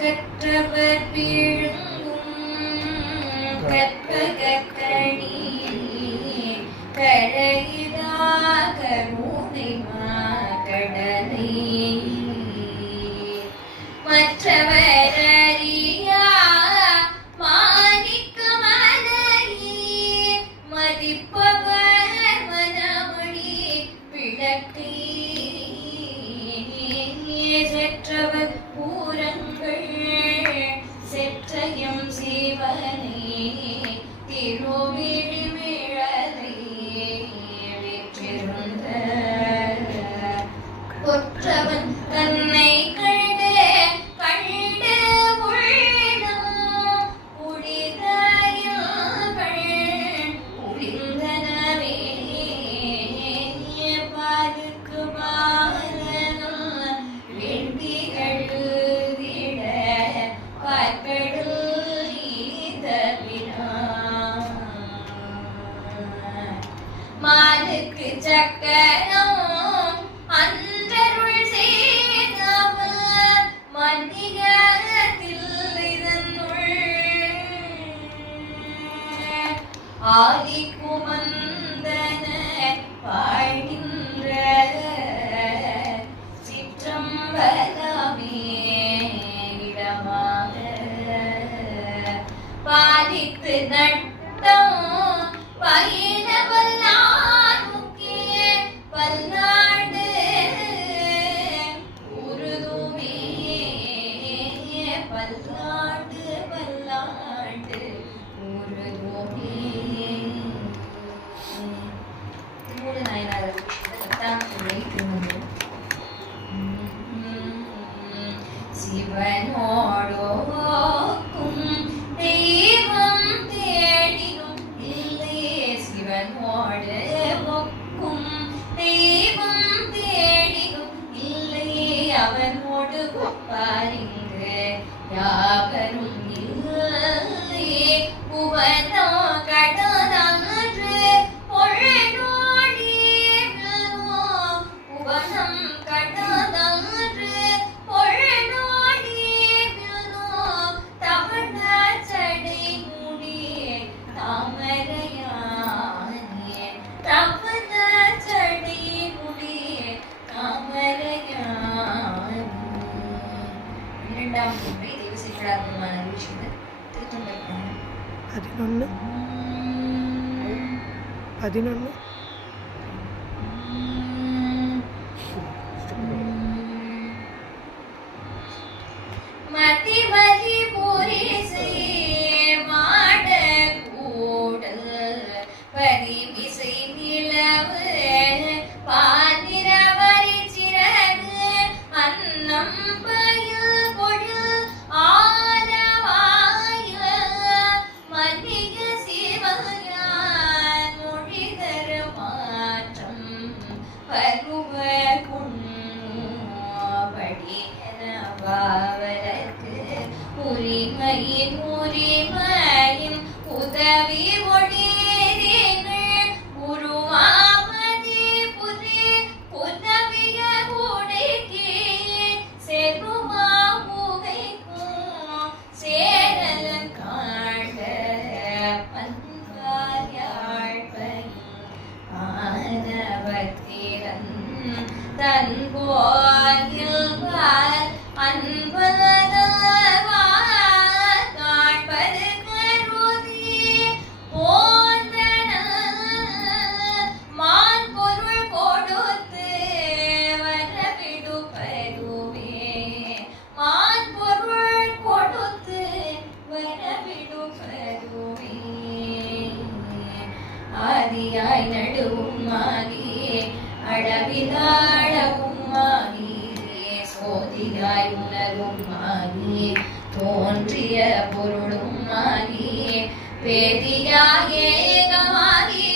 கற்றவர் வீழுங்கும் கற்பகத்தை கொற்றவன் தன்னை ஆதி குமந்தன ശിവനോടോക്കും ദൈവം തേടിനും ഇല്ലേ ശിവനോട് ഒക്കും ദൈവം തേടിനും ഇല്ലേ അവനോട് ഒപ്പാരിങ്ക് യാവനും ഇല്ലേ ഉപന இரண்டாம் குன்றை தெய்வசேகரார் பதினொன்று பதினொன்று name ஆதியாய் நடுவும் ஆதியே அடவிதாழவும் ஆதியே சோதியாய் உணரும் ஆதியே தோன்றிய பொருளும் ஆதியே பேதியாய் ஏகமாகியே